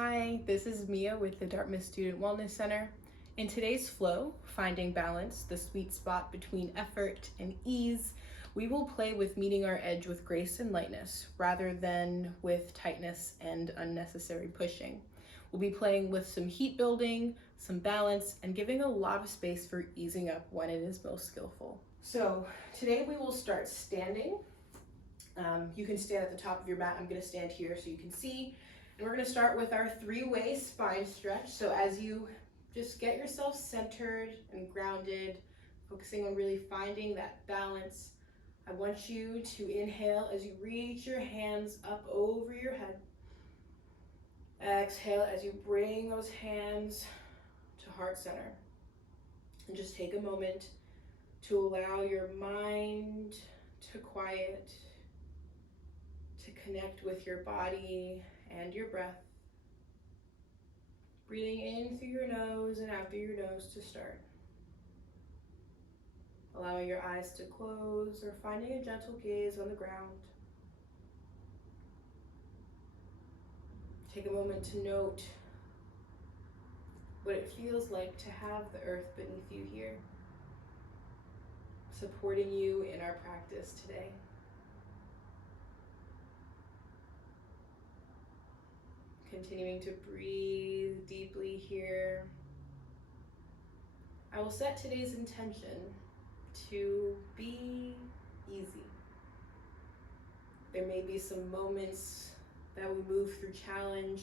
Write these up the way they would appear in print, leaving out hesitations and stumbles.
Hi, this is Mia with the Dartmouth Student Wellness Center. In today's flow, finding balance, the sweet spot between effort and ease, we will play with meeting our edge with grace and lightness rather than with tightness and unnecessary pushing. We'll be playing with some heat building, some balance, and giving a lot of space for easing up when it is most skillful. So today we will start standing. You can stand at the top of your mat. I'm going to stand here so you can see. And we're going to start with our three-way spine stretch. So as you just get yourself centered and grounded, focusing on really finding that balance, I want you to inhale as you reach your hands up over your head. Exhale as you bring those hands to heart center. And just take a moment to allow your mind to quiet, to connect with your body and your breath. Breathing in through your nose and out through your nose to start. Allowing your eyes to close or finding a gentle gaze on the ground. Take a moment to note what it feels like to have the earth beneath you here, supporting you in our practice today. Continuing to breathe deeply here. I will set today's intention to be easy. There may be some moments that we move through challenge,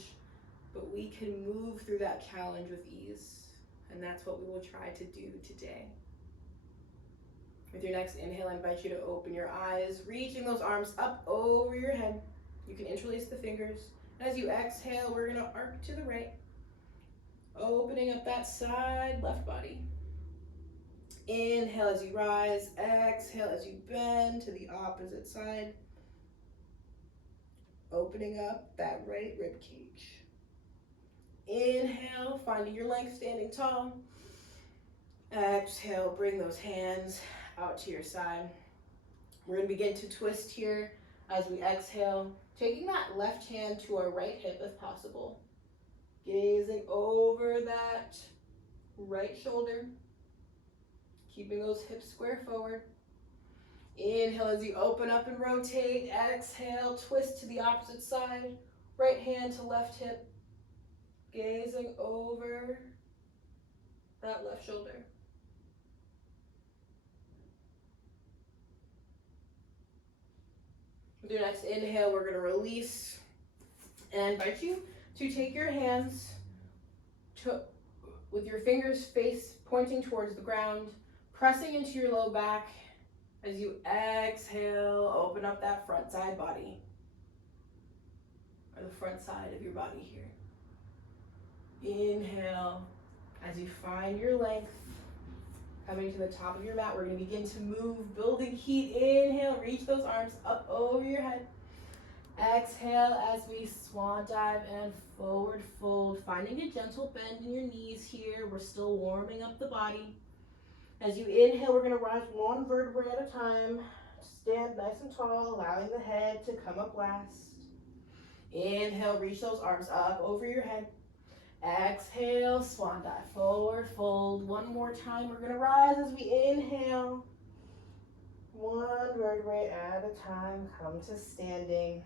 but we can move through that challenge with ease. And that's what we will try to do today. With your next inhale, I invite you to open your eyes, reaching those arms up over your head. You can interlace the fingers. As you exhale, we're going to arc to the right, opening up that side left body. Inhale as you rise, exhale as you bend to the opposite side, opening up that right rib cage. Inhale, finding your length, standing tall. Exhale, bring those hands out to your side. We're going to begin to twist here as we exhale, taking that left hand to our right hip if possible. Gazing over that right shoulder, keeping those hips square forward. Inhale as you open up and rotate. Exhale, twist to the opposite side. Right hand to left hip, gazing over that left shoulder. With your next inhale, we're going to release and invite you to take your hands with your fingers pointing towards the ground, pressing into your low back. As you exhale, open up that front side body, or the front side of your body here. Inhale, as you find your length, coming to the top of your mat, we're going to begin to move, building heat. Inhale, reach those arms up over your head. Exhale as we swan dive and forward fold, finding a gentle bend in your knees here. We're still warming up the body. As you inhale, we're going to rise one vertebrae at a time. Stand nice and tall, allowing the head to come up last. Inhale, reach those arms up over your head. Exhale, swan dive, forward fold. One more time, we're going to rise as we inhale. One vertebrae at a time, come to standing.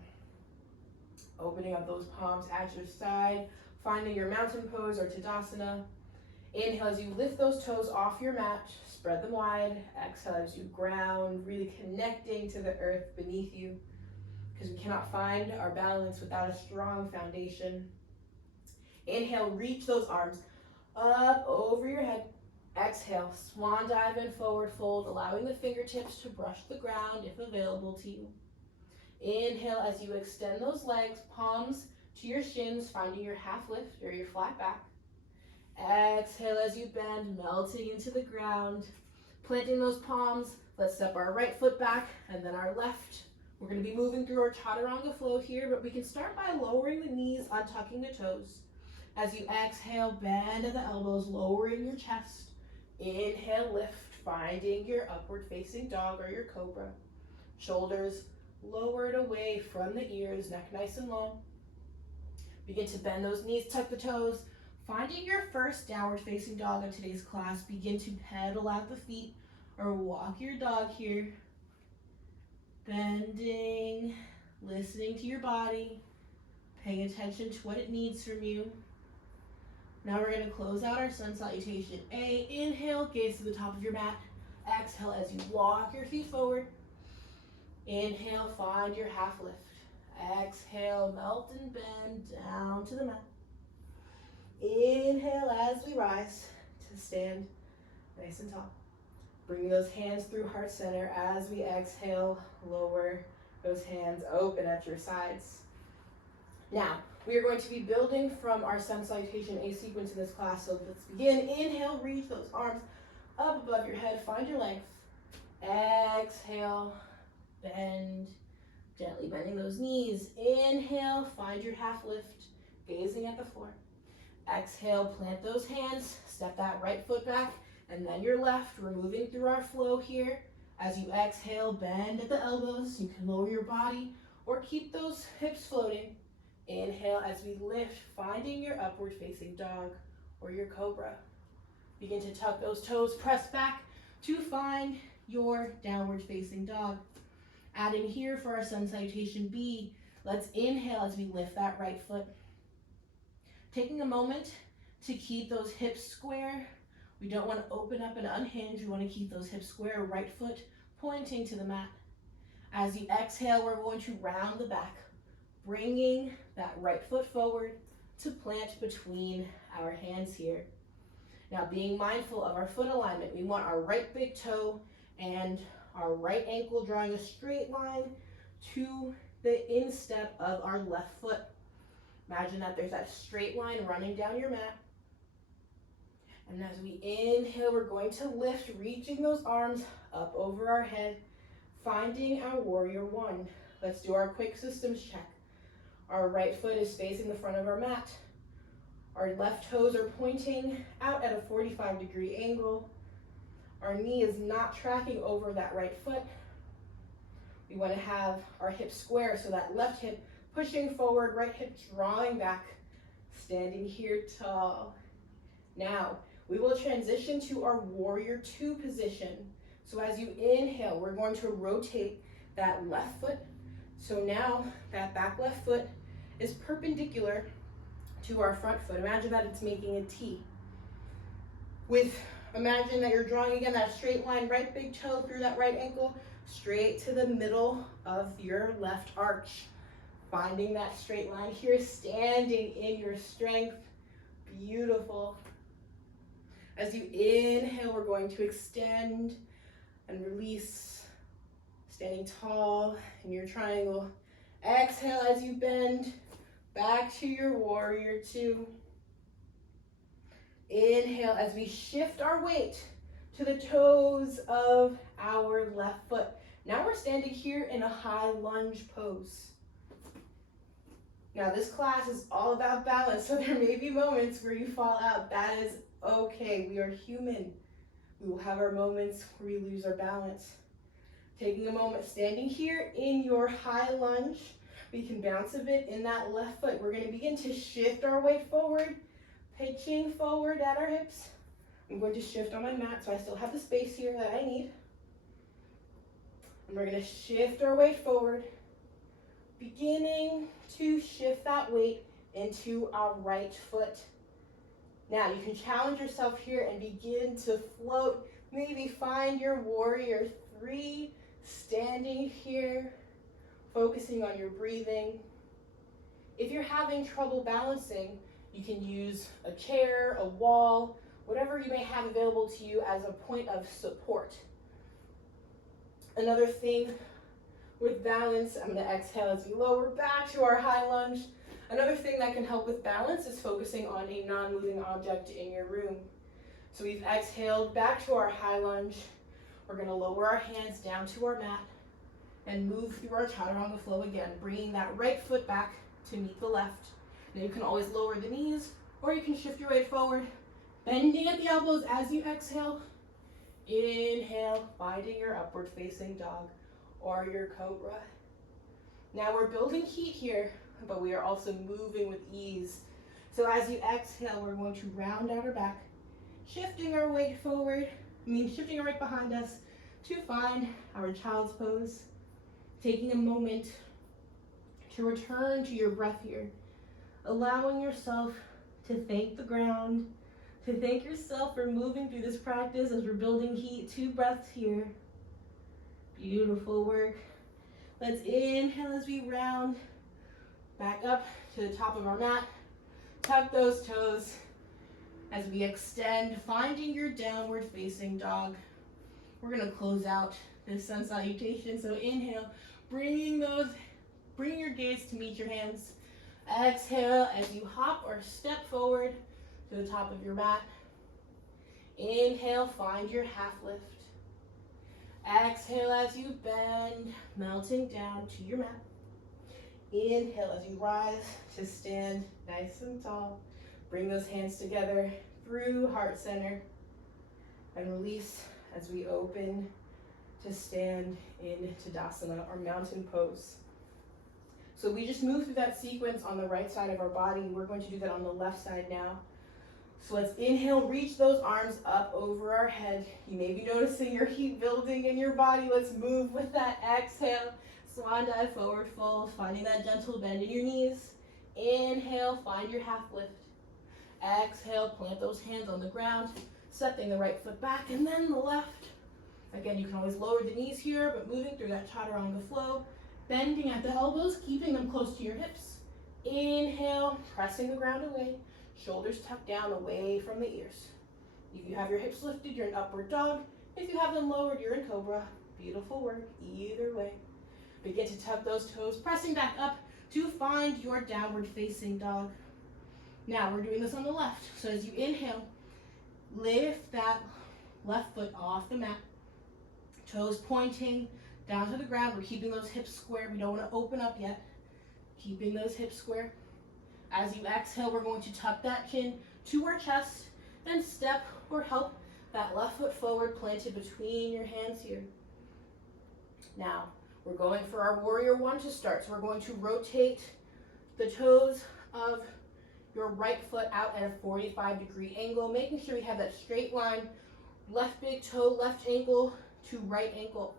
Opening up those palms at your side, finding your mountain pose or Tadasana. Inhale as you lift those toes off your mat, spread them wide. Exhale as you ground, really connecting to the earth beneath you, because we cannot find our balance without a strong foundation. Inhale, reach those arms up over your head. Exhale, swan dive and forward fold, allowing the fingertips to brush the ground if available to you. Inhale as you extend those legs, palms to your shins, finding your half lift or your flat back. Exhale as you bend, melting into the ground, planting those palms. Let's step our right foot back and then our left. We're going to be moving through our chaturanga flow here, but we can start by lowering the knees, untucking the toes. As you exhale, bend at the elbows, lowering your chest. Inhale, lift, finding your upward facing dog or your cobra. Shoulders lowered away from the ears, neck nice and long. Begin to bend those knees, tuck the toes. Finding your first downward facing dog in today's class, begin to pedal out the feet or walk your dog here. Bending, listening to your body, paying attention to what it needs from you. Now we're going to close out our sun salutation. A, inhale, gaze to the top of your mat. Exhale as you walk your feet forward. Inhale, find your half lift. Exhale, melt and bend down to the mat. Inhale as we rise to stand nice and tall. Bring those hands through heart center as we exhale, lower those hands open at your sides. Now, we are going to be building from our sun salutation A sequence in this class, so let's begin. Inhale, reach those arms up above your head, find your length. Exhale, bend, gently bending those knees. Inhale, find your half lift, gazing at the floor. Exhale, plant those hands, step that right foot back, and then your left. We're moving through our flow here. As you exhale, bend at the elbows. You can lower your body or keep those hips floating. Inhale as we lift, finding your upward facing dog or your cobra. Begin to tuck those toes, press back to find your downward facing dog. Adding here for our sun salutation B, let's inhale as we lift that right foot. Taking a moment to keep those hips square. We don't want to open up and unhinge. We want to keep those hips square, right foot pointing to the mat. As you exhale, we're going to round the back, bringing that right foot forward to plant between our hands here. Now, being mindful of our foot alignment, we want our right big toe and our right ankle drawing a straight line to the instep of our left foot. Imagine that there's that straight line running down your mat. And as we inhale, we're going to lift, reaching those arms up over our head, finding our warrior one. Let's do our quick systems check. Our right foot is facing the front of our mat. Our left toes are pointing out at a 45-degree angle. Our knee is not tracking over that right foot. We want to have our hips square, so that left hip pushing forward, right hip drawing back, standing here tall. Now, we will transition to our warrior two position. So as you inhale, we're going to rotate that left foot. So now that back left foot is perpendicular to our front foot. Imagine that it's making a T. Imagine that you're drawing again that straight line, right big toe through that right ankle, straight to the middle of your left arch. Finding that straight line here, standing in your strength. Beautiful. As you inhale, we're going to extend and release, standing tall in your triangle. Exhale as you bend back to your warrior two. Inhale as we shift our weight to the toes of our left foot. Now we're standing here in a high lunge pose. Now this class is all about balance, so there may be moments where you fall out. That is okay, we are human. We will have our moments where we lose our balance. Taking a moment, standing here in your high lunge, we can bounce a bit in that left foot. We're going to begin to shift our weight forward, pitching forward at our hips. I'm going to shift on my mat so I still have the space here that I need. And we're going to shift our weight forward, beginning to shift that weight into our right foot. Now you can challenge yourself here and begin to float. Maybe find your warrior three, standing here, focusing on your breathing. If you're having trouble balancing, you can use a chair, a wall, whatever you may have available to you as a point of support. Another thing with balance, I'm going to exhale as we lower back to our high lunge. Another thing that can help with balance is focusing on a non-moving object in your room. So we've exhaled back to our high lunge. We're going to lower our hands down to our mat and move through our chaturanga flow again, bringing that right foot back to meet the left. Now you can always lower the knees, or you can shift your weight forward, bending at the elbows as you exhale. Inhale, finding your upward facing dog or your cobra. Now we're building heat here but we are also moving with ease. So as you exhale, we're going to round out our back, shifting our weight forward, shifting our weight behind us to find our child's pose. Taking a moment to return to your breath here, allowing yourself to thank the ground, to thank yourself for moving through this practice as we're building heat. 2 breaths here. Beautiful work. Let's inhale as we round back up to the top of our mat. Tuck those toes as we extend, finding your downward facing dog. We're gonna close out this sun salutation. So inhale, bring your gaze to meet your hands. Exhale as you hop or step forward to the top of your mat. Inhale, find your half lift. Exhale as you bend, melting down to your mat. Inhale as you rise to stand nice and tall. Bring those hands together through heart center and release as we open to stand in Tadasana, or mountain pose. So we just moved through that sequence on the right side of our body. We're going to do that on the left side now. So let's inhale, reach those arms up over our head. You may be noticing your heat building in your body. Let's move with that exhale. Swan dive, forward fold, finding that gentle bend in your knees. Inhale, find your half lift. Exhale, plant those hands on the ground, stepping the right foot back and then the left. Again, you can always lower the knees here, but moving through that chaturanga flow, bending at the elbows, keeping them close to your hips. Inhale, pressing the ground away, shoulders tucked down away from the ears. If you have your hips lifted, you're in upward dog. If you have them lowered, you're in cobra. Beautiful work, either way. Begin to tuck those toes, pressing back up to find your downward facing dog. Now we're doing this on the left. So as you inhale, lift that left foot off the mat. Toes pointing down to the ground. We're keeping those hips square. We don't want to open up yet. Keeping those hips square. As you exhale, we're going to tuck that chin to our chest and step or help that left foot forward, planted between your hands here. Now, we're going for our warrior one to start. So we're going to rotate the toes of your right foot out at a 45-degree angle, making sure we have that straight line, left big toe, left ankle to right ankle.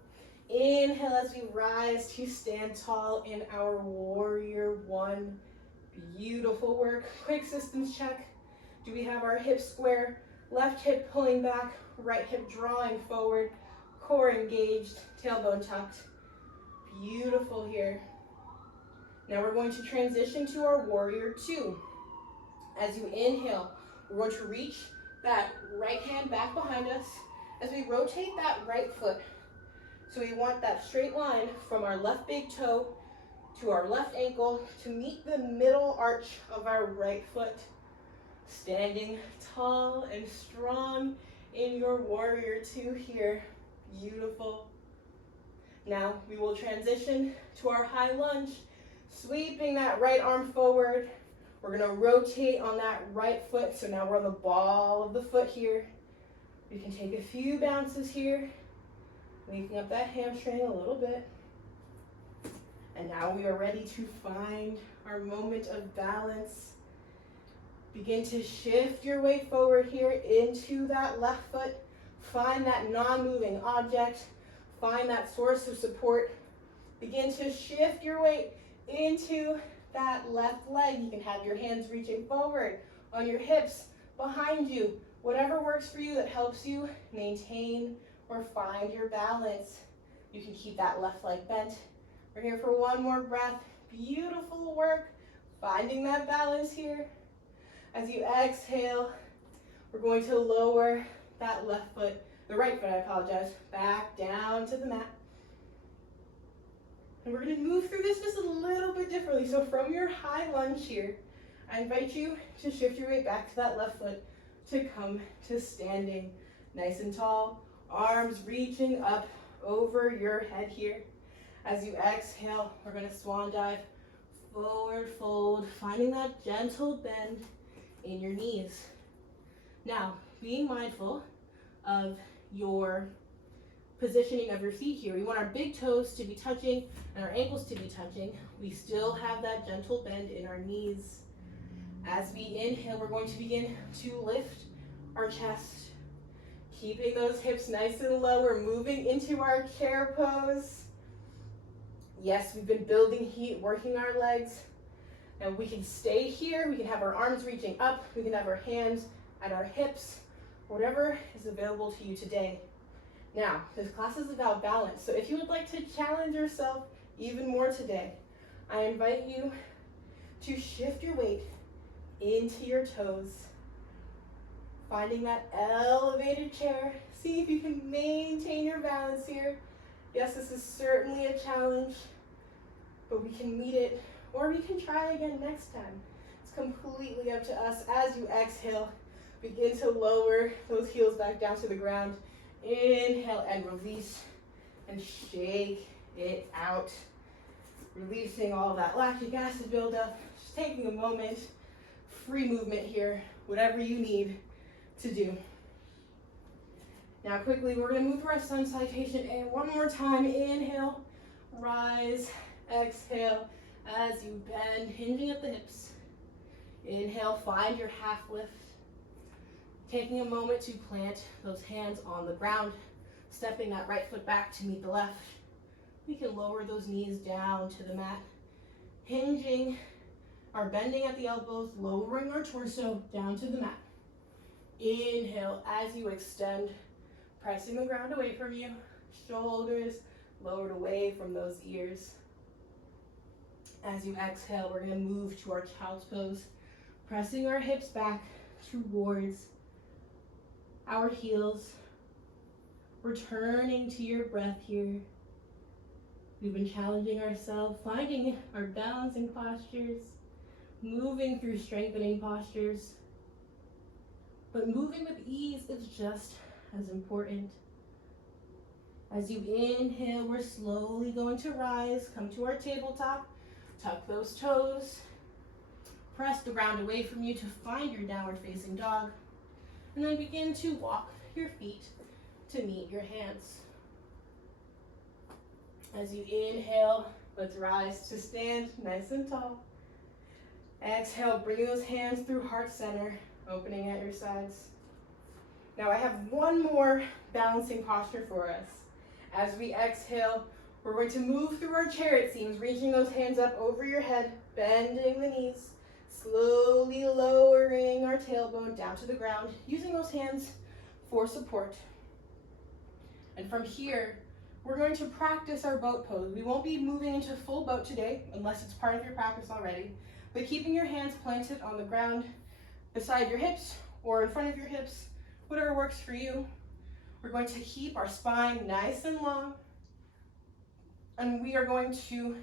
Inhale as we rise to stand tall in our warrior one. Beautiful work. Quick systems check. Do we have our hips square? Left hip pulling back, right hip drawing forward, core engaged, tailbone tucked. Beautiful here. Now we're going to transition to our warrior two. As you inhale, we're going to reach that right hand back behind us as we rotate that right foot. So we want that straight line from our left big toe to our left ankle to meet the middle arch of our right foot. Standing tall and strong in your warrior two here. Beautiful. Now we will transition to our high lunge, sweeping that right arm forward. We're gonna rotate on that right foot. So now we're on the ball of the foot here. We can take a few bounces here, waking up that hamstring a little bit. And now we are ready to find our moment of balance. Begin to shift your weight forward here into that left foot. Find that non-moving object. Find that source of support. Begin to shift your weight into that left leg. You can have your hands reaching forward on your hips, behind you. Whatever works for you that helps you maintain or find your balance. You can keep that left leg bent. We're here for one more breath. Beautiful work. Finding that balance here. As you exhale, we're going to lower that left foot, the right foot, I apologize, back down to the mat. And we're going to move through this just a little bit differently. So from your high lunge here, I invite you to shift your weight back to that left foot to come to standing nice and tall. Arms reaching up over your head here. As you exhale, we're going to swan dive, forward fold, finding that gentle bend in your knees. Now, being mindful of your positioning of your feet here. We want our big toes to be touching and our ankles to be touching. We still have that gentle bend in our knees. As we inhale, we're going to begin to lift our chest, keeping those hips nice and low. We're moving into our chair pose. Yes, we've been building heat, working our legs. And we can stay here. We can have our arms reaching up. We can have our hands at our hips, whatever is available to you today. Now, this class is about balance. So if you would like to challenge yourself even more today, I invite you to shift your weight into your toes, finding that elevated chair. See if you can maintain your balance here. Yes, this is certainly a challenge, but we can meet it, or we can try again next time. It's completely up to us. As you exhale, begin to lower those heels back down to the ground. Inhale and release and shake it out. Releasing all that lactic acid buildup. Just taking a moment. Free movement here, whatever you need to do. Now quickly, we're gonna move through our sun salutation, and one more time, inhale, rise, exhale, as you bend, hinging at the hips. Inhale, find your half lift. Taking a moment to plant those hands on the ground, stepping that right foot back to meet the left. We can lower those knees down to the mat, hinging or bending at the elbows, lowering our torso down to the mat. Inhale as you extend, pressing the ground away from you, shoulders lowered away from those ears. As you exhale, we're gonna move to our child's pose, pressing our hips back towards our heels, returning to your breath here. We've been challenging ourselves, finding our balancing postures, moving through strengthening postures. But moving with ease is just as important. As you inhale, we're slowly going to rise, come to our tabletop, tuck those toes, press the ground away from you to find your downward facing dog, and then begin to walk your feet to meet your hands. As you inhale, let's rise to stand nice and tall. Exhale, bringing those hands through heart center, opening at your sides. Now I have one more balancing posture for us. As we exhale, we're going to move through our chariot seams, reaching those hands up over your head, bending the knees, slowly lowering our tailbone down to the ground, using those hands for support. And from here, we're going to practice our boat pose. We won't be moving into full boat today, unless it's part of your practice already, but keeping your hands planted on the ground beside your hips or in front of your hips, whatever works for you. We're going to keep our spine nice and long, and we are going to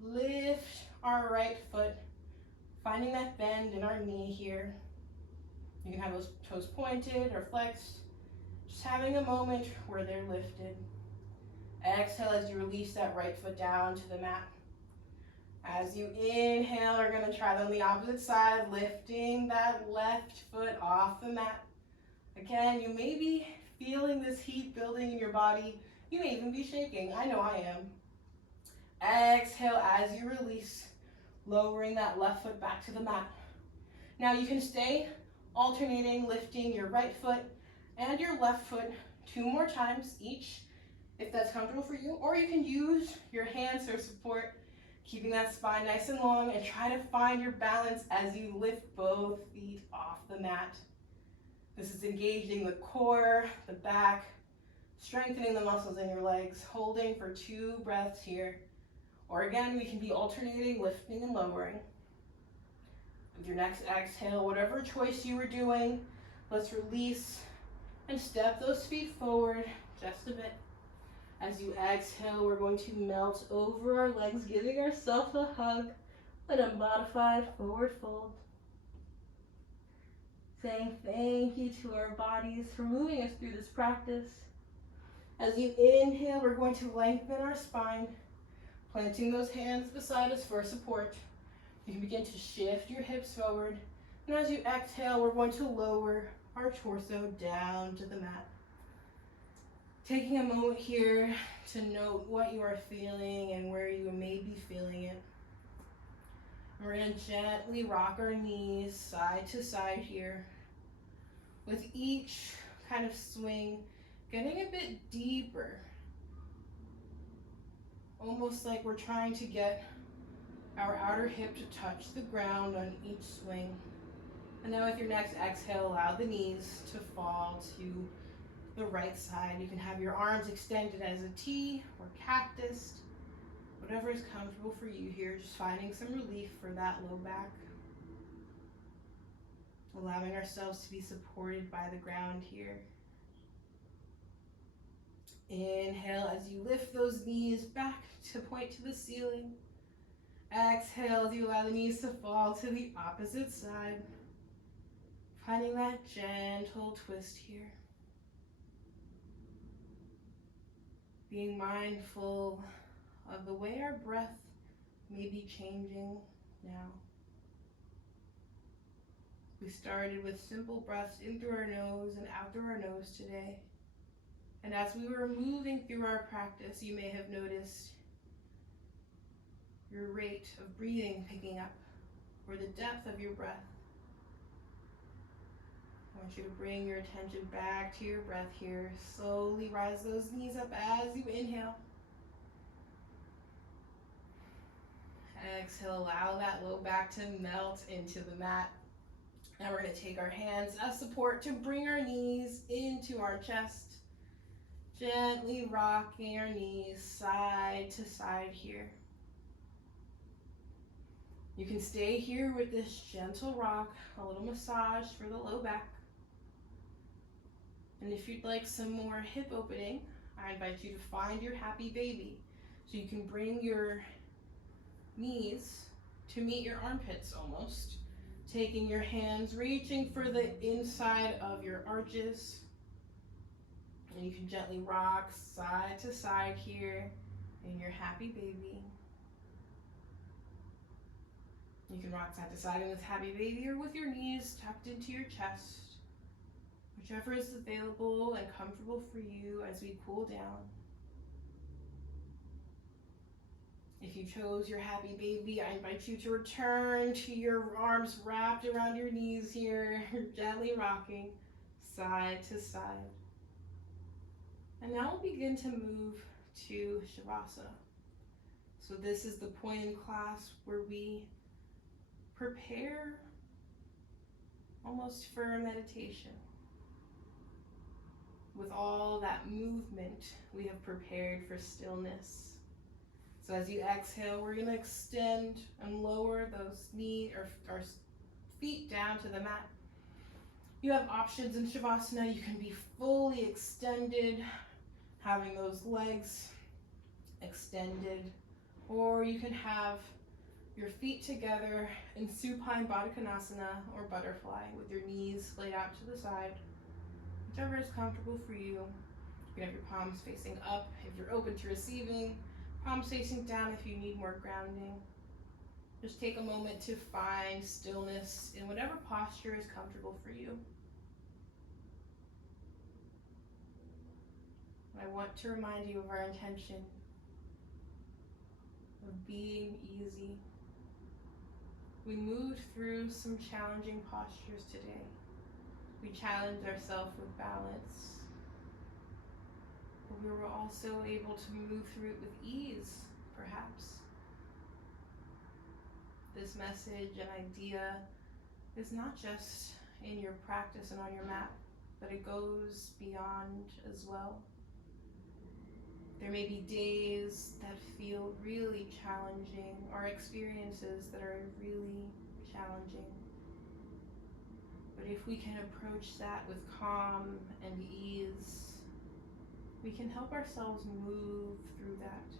lift our right foot, finding that bend in our knee here. You can have those toes pointed or flexed, just having a moment where they're lifted. Exhale as you release that right foot down to the mat. As you inhale, we're going to try it on the opposite side, lifting that left foot off the mat. Again, you may be feeling this heat building in your body. You may even be shaking. I know I am. Exhale as you release, lowering that left foot back to the mat. Now you can stay alternating, lifting your right foot and your left foot 2 more times each, if that's comfortable for you, or you can use your hands for support, keeping that spine nice and long, and try to find your balance as you lift both feet off the mat. This is engaging the core, the back, strengthening the muscles in your legs, holding for 2 breaths here. Or again, we can be alternating, lifting and lowering. With your next exhale, whatever choice you were doing, let's release and step those feet forward just a bit. As you exhale, we're going to melt over our legs, giving ourselves a hug and a modified forward fold. Saying thank you to our bodies for moving us through this practice. As you inhale, we're going to lengthen our spine, planting those hands beside us for support. You can begin to shift your hips forward. And as you exhale, we're going to lower our torso down to the mat. Taking a moment here to note what you are feeling and where you may be feeling it. We're going to gently rock our knees side to side here. With each kind of swing, getting a bit deeper. Almost like we're trying to get our outer hip to touch the ground on each swing. And then with your next exhale, allow the knees to fall to the right side. You can have your arms extended as a T or cactus, whatever is comfortable for you here, just finding some relief for that low back. Allowing ourselves to be supported by the ground here. Inhale as you lift those knees back to point to the ceiling. Exhale as you allow the knees to fall to the opposite side. Finding that gentle twist here. Being mindful of the way our breath may be changing now. We started with simple breaths in through our nose and out through our nose today. And as we were moving through our practice, you may have noticed your rate of breathing picking up, or the depth of your breath. I want you to bring your attention back to your breath here. Slowly rise those knees up as you inhale. Exhale, allow that low back to melt into the mat. Now we're going to take our hands as support to bring our knees into our chest. Gently rocking our knees side to side here. You can stay here with this gentle rock, a little massage for the low back. And if you'd like some more hip opening, I invite you to find your happy baby. So you can bring your knees to meet your armpits almost. Taking your hands, reaching for the inside of your arches. And you can gently rock side to side here in your happy baby. You can rock side to side in this happy baby or with your knees tucked into your chest. Whichever is available and comfortable for you as we cool down. If you chose your happy baby, I invite you to return to your arms wrapped around your knees here, gently rocking side to side. And now we'll begin to move to Shavasana. So this is the point in class where we prepare almost for a meditation. With all that movement, we have prepared for stillness. So as you exhale, we're going to extend and lower those knees or feet down to the mat. You have options in Shavasana. You can be fully extended, having those legs extended, or you can have your feet together in supine Baddha Konasana or butterfly with your knees laid out to the side. Whichever is comfortable for you. You can have your palms facing up if you're open to receiving, palms facing down if you need more grounding. Just take a moment to find stillness in whatever posture is comfortable for you. I want to remind you of our intention of being easy. We moved through some challenging postures today. We challenged ourselves with balance. But we were also able to move through it with ease, perhaps. This message and idea is not just in your practice and on your mat, but it goes beyond as well. There may be days that feel really challenging or experiences that are really challenging. But if we can approach that with calm and ease, we can help ourselves move through that.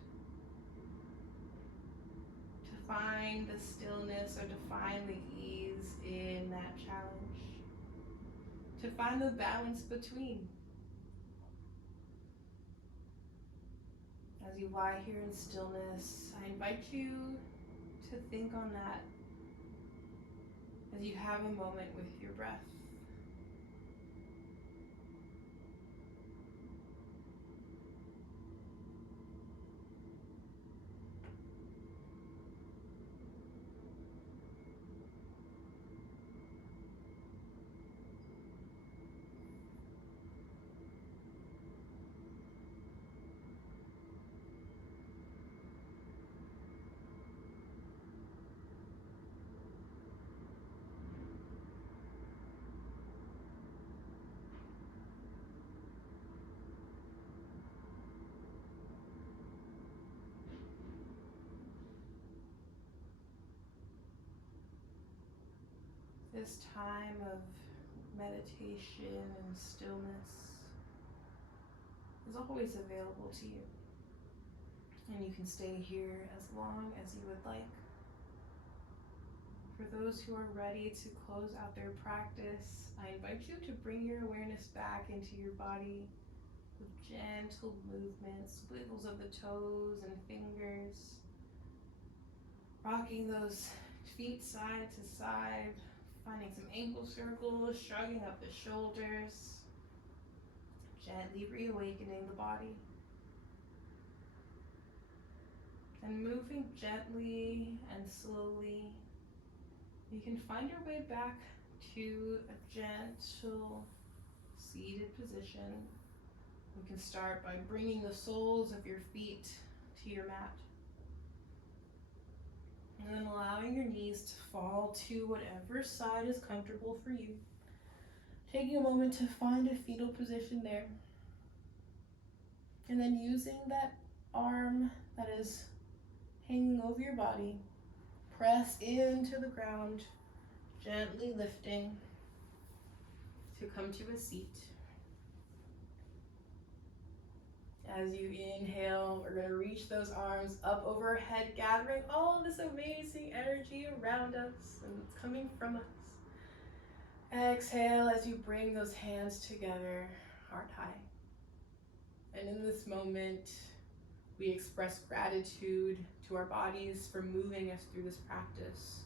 To find the stillness or to find the ease in that challenge. To find the balance between. As you lie here in stillness, I invite you to think on that as you have a moment with your breath. This time of meditation and stillness is always available to you. And you can stay here as long as you would like. For those who are ready to close out their practice, I invite you to bring your awareness back into your body with gentle movements, wiggles of the toes and fingers, rocking those feet side to side, finding some ankle circles, shrugging up the shoulders, gently reawakening the body. And moving gently and slowly, you can find your way back to a gentle seated position. You can start by bringing the soles of your feet to your mat. And then allowing your knees to fall to whatever side is comfortable for you. Taking a moment to find a fetal position there. And then using that arm that is hanging over your body, press into the ground, gently lifting to come to a seat. As you inhale, we're going to reach those arms up overhead, gathering all this amazing energy around us, and it's coming from us. Exhale as you bring those hands together, heart high. And in this moment, we express gratitude to our bodies for moving us through this practice.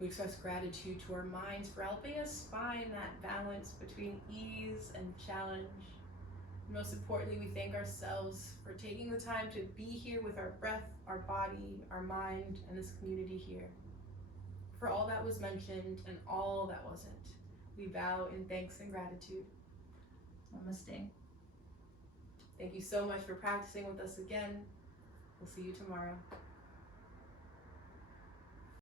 We express gratitude to our minds for helping us find that balance between ease and challenge. Most importantly, we thank ourselves for taking the time to be here with our breath, our body, our mind, and this community here. For all that was mentioned and all that wasn't, we bow in thanks and gratitude. Namaste. Thank you so much for practicing with us again. We'll see you tomorrow.